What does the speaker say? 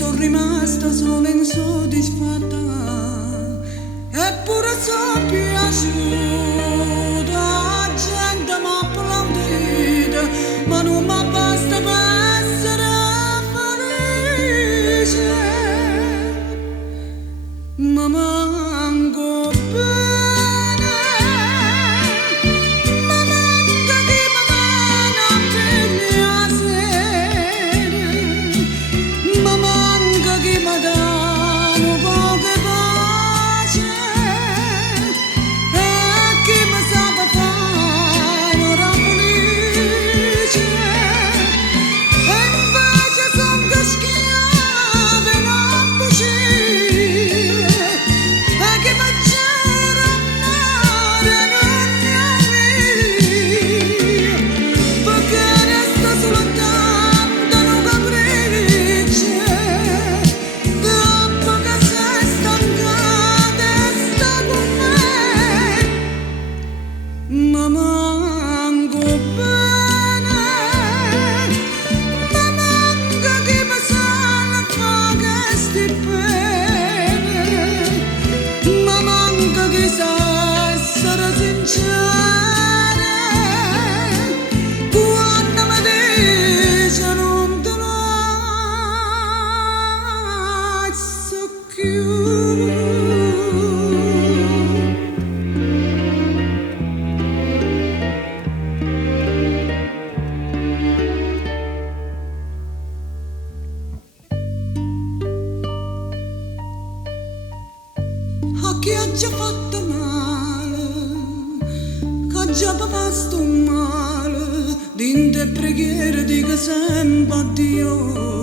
sono rimasta sola e insoddisfatta, eppure sono piaciuta, la gente mi ha applaudito, ma non mi basta per essere felice, ma manco bene, ma manca chi mi viene a prendere la serie, ma manca chi mi dà un po' di pace e chi mi sa fare ora felice, e invece son che schiave non bugie e che mi gira amare non ne mia, perché resta soltanto un capriccio, dopo che sei stancata e sta con me, ma manco bene, ma manca chi mi sa fare queste pene, ma manca chi sa essere sincera quando mi dice non te lascio più. A chi ha già fatto male, che ha già fatto male, dinte preghiere dica sempre a Dio.